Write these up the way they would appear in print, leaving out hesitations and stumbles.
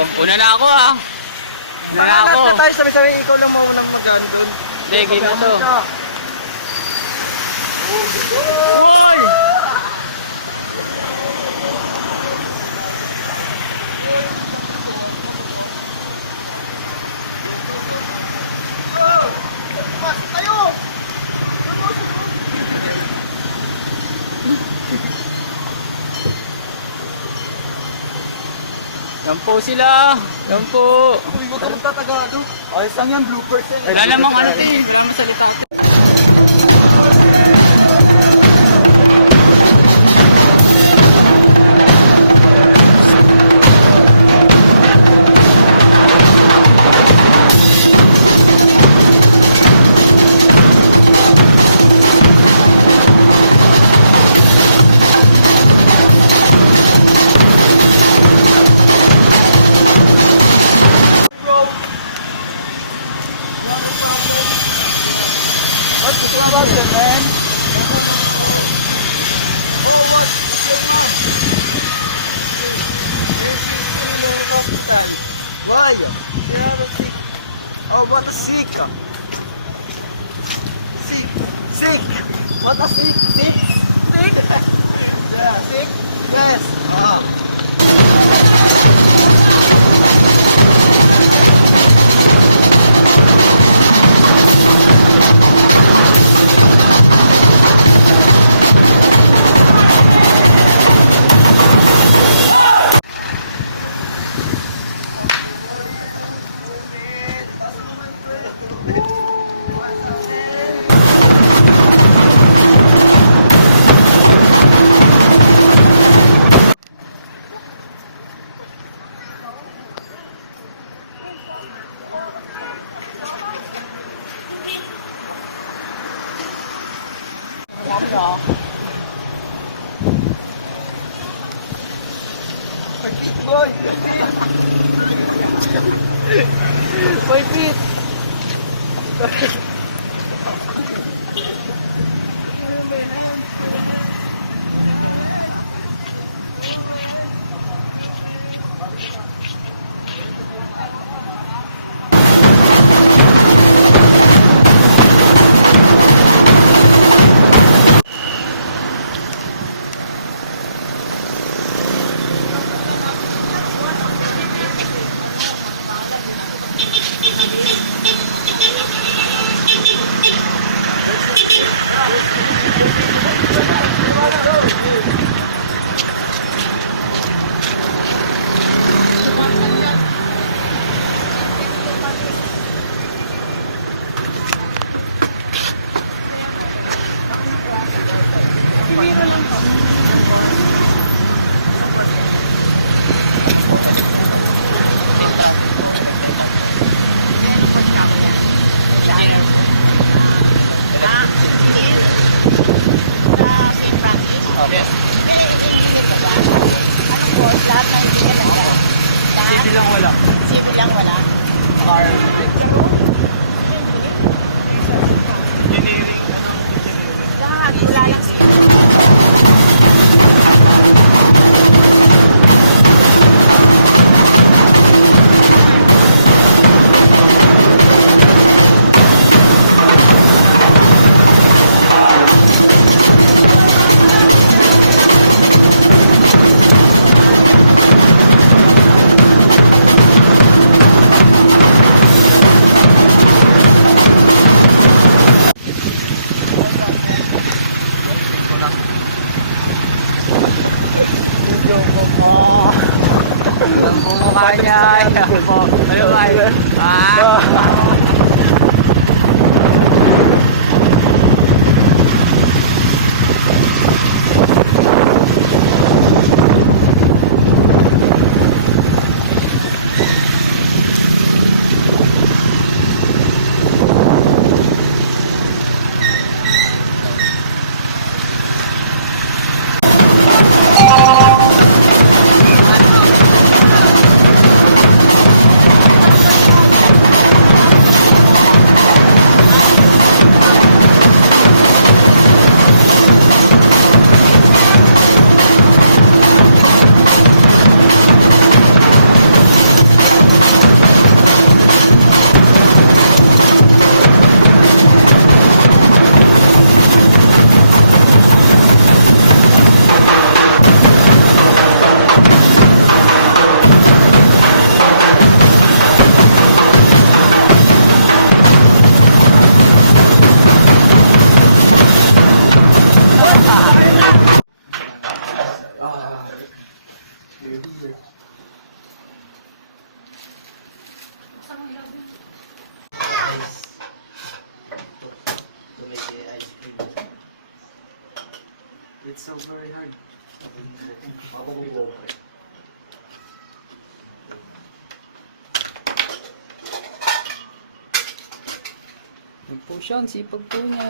Una na ako ah. Una na ako. Lahat na tayo sabi-sabi, ikaw lang maunang mag-ano doon. Hindi, game na to. Oy! Tayo! Yan po sila. Yan po. Uy, huwag ka magtatagado. Ayos lang yan, bloopers yan. Wala namang ano to eh. Wala namang salita ko. What's the about them, man? Why? Oh, what a sick! Sick! Sick! What a sick! Sick! Sick! Yeah, sick? Yes! Boy! Boy, Pete! Hindi lang wala. Sibo lang wala. Wala lang sibo. Ang bumukha niya. Ano ba? It's so very hard. Mapabubo ko eh. Yung po siya, ang sipag po niya.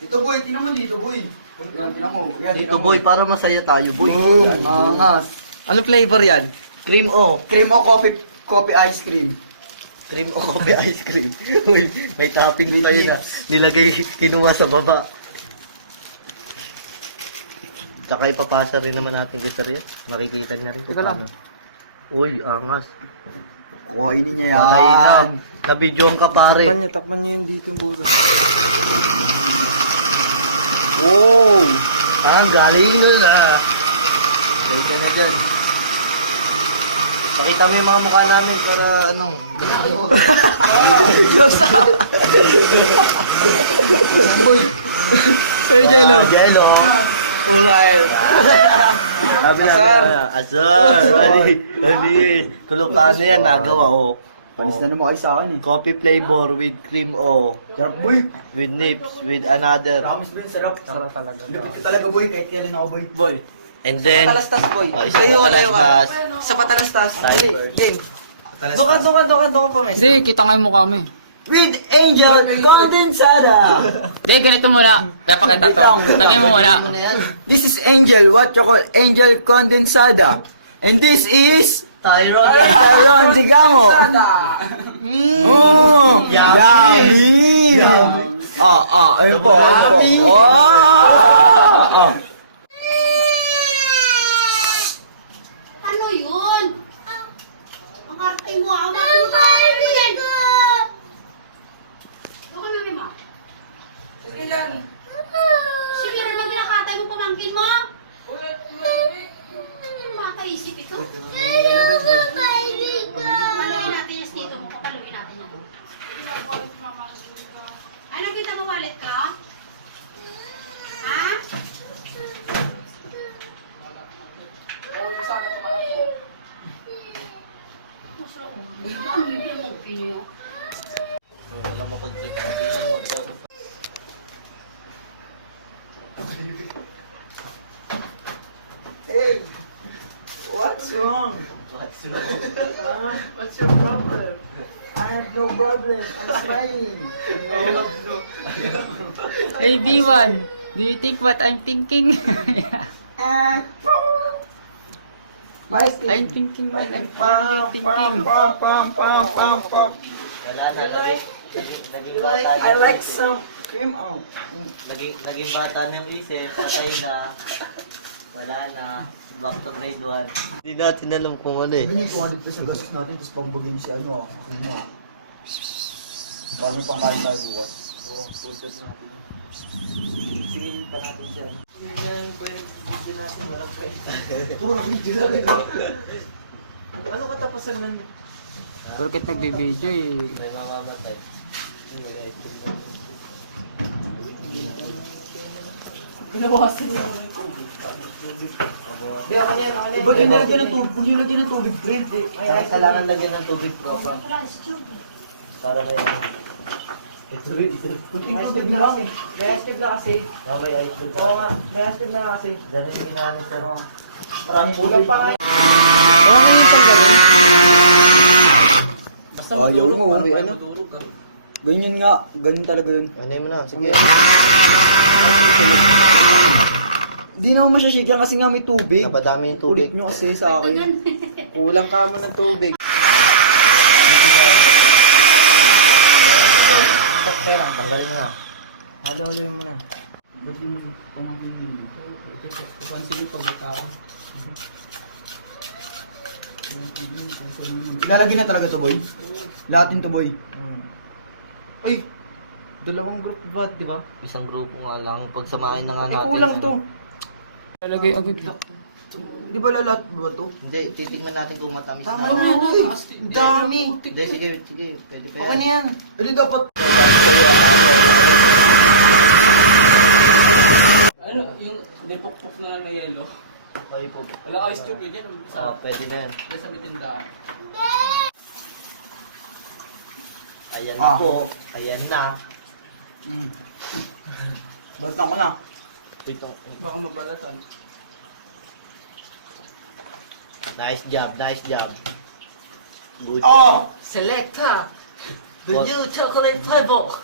Dito boy, tingnan mo dito boy. Tingnan mo. Yan, Dito boy, para masaya tayo boy. Angas. Ano flavor yan? Cream o. Cream o coffee ice cream? Cream o coffee ice cream. Uy, may topping pa yun ah. Nilagay, kinuha sa baba. Tsaka ipapasa rin naman natin dito rin. Makikita niya rin. Teka lang. Uy, angas. Oh, hindi niya yan. Patay na. Nabidyoan ka pare. Takpan niya yun dito buro. Oh! Ah, galing nun ah. Ganyan na dyan. Pakita mo yung mga mukha namin para ano. Ah, jello. Sabi namin, Azar. Tulog na yan, nagawa oh. Panis na naman kayo sa akin eh. Coffee flavor with cream o. Sarap boy. With nips, with another. Promise boy, sarap. Lupit ko talaga boy, kahit kailan ako boy. Boy. And then, Patalastas boy. oh, Sa'yo wala yung patalastas. Sa patalastas. Timer. Game. Doon ka pa mes. Hindi, kita nga yung mukha mo eh. With Angel Condensada. Hindi, ganito muna. Napakaganda to. Tangin mo muna. This is Angel, what you call Angel Condensada. And this is Tyron. Tyron Sigamo. Yummy. Yummy. Ayun po. Yummy. Ano yun? Ang arte mo, awa mo ba? Ano yan? Ano ka namin ma? Sige lang. Sige naman kinakatay mo pamangkin mo? Makaisip ito. Paluin natin yung dito mo. Papaluin natin yan. Ay, nakita mo wallet ka? Ha? Hey, what's wrong? What's your problem? I have no problem. I'm smiling. Hey, D1, do you think what I'm thinking? I'm thinking what I'm thinking. Wala na, naging bata I na. like some cream. Oh. Naging bata na yung isip, patay na. Wala na. Back to grade 1. Hindi natin alam kung ano eh. Hindi 200 pesos gastos natin, tapos pambagin si ano. Paano pang kain tayo bukas? Sige pa natin siya. Yan, pwede video natin, walang kwenta. Video natin. Ano katapasan ng... Porket nagbibideo eh. May mamamatay. Pinawasan niya. Iba nilagyan ng tubig, hindi nilagyan ng tubig, friend. Kailangan lagyan ng tubig proper. Para may... Ito rin. May ice cream na lang. May ice cream na kasi. May ice cream. Oo nga, may ice cream na kasi. Dali yung ginamit sir. Parang Kulang pa nga. Wala nga yung paggaling. Basta madurog mo, madurog ka. Ganyan nga, ganyan talaga yun. Ano mo na, sige. Hindi naman masyashake yan kasi nga may tubig. Napadami yung tubig. Kulit nyo kasi sa akin. Kulang ka mo ng tubig. Tanggalin na. Ano yung mga? Ba't yung pamagin nyo? Sige, pagkakao. Ilalagay na talaga to boy? Lahat yun to boy? Ay! Dalawang group ba, di ba? Isang grupo nga lang. Pagsamahin na nga Eh natin. kulang to. Lalagay agad. Di ba lahat ba to? Hindi, titignan natin kung matamis Tama na. na yan. Uy! Dami! Hindi, sige. Pwede pa yan. Okay na yan. Hindi dapat... Nipukpok na lang na yelo. Okay po. Wala ice cube yun. Oh, pwede na yan. Sa bitindahan. Ayan na po. Ayan na. Basta ko na. Itong, Baka mabalatan. nice job, nice job. Good Oh! Selecta! The What? new chocolate flavor!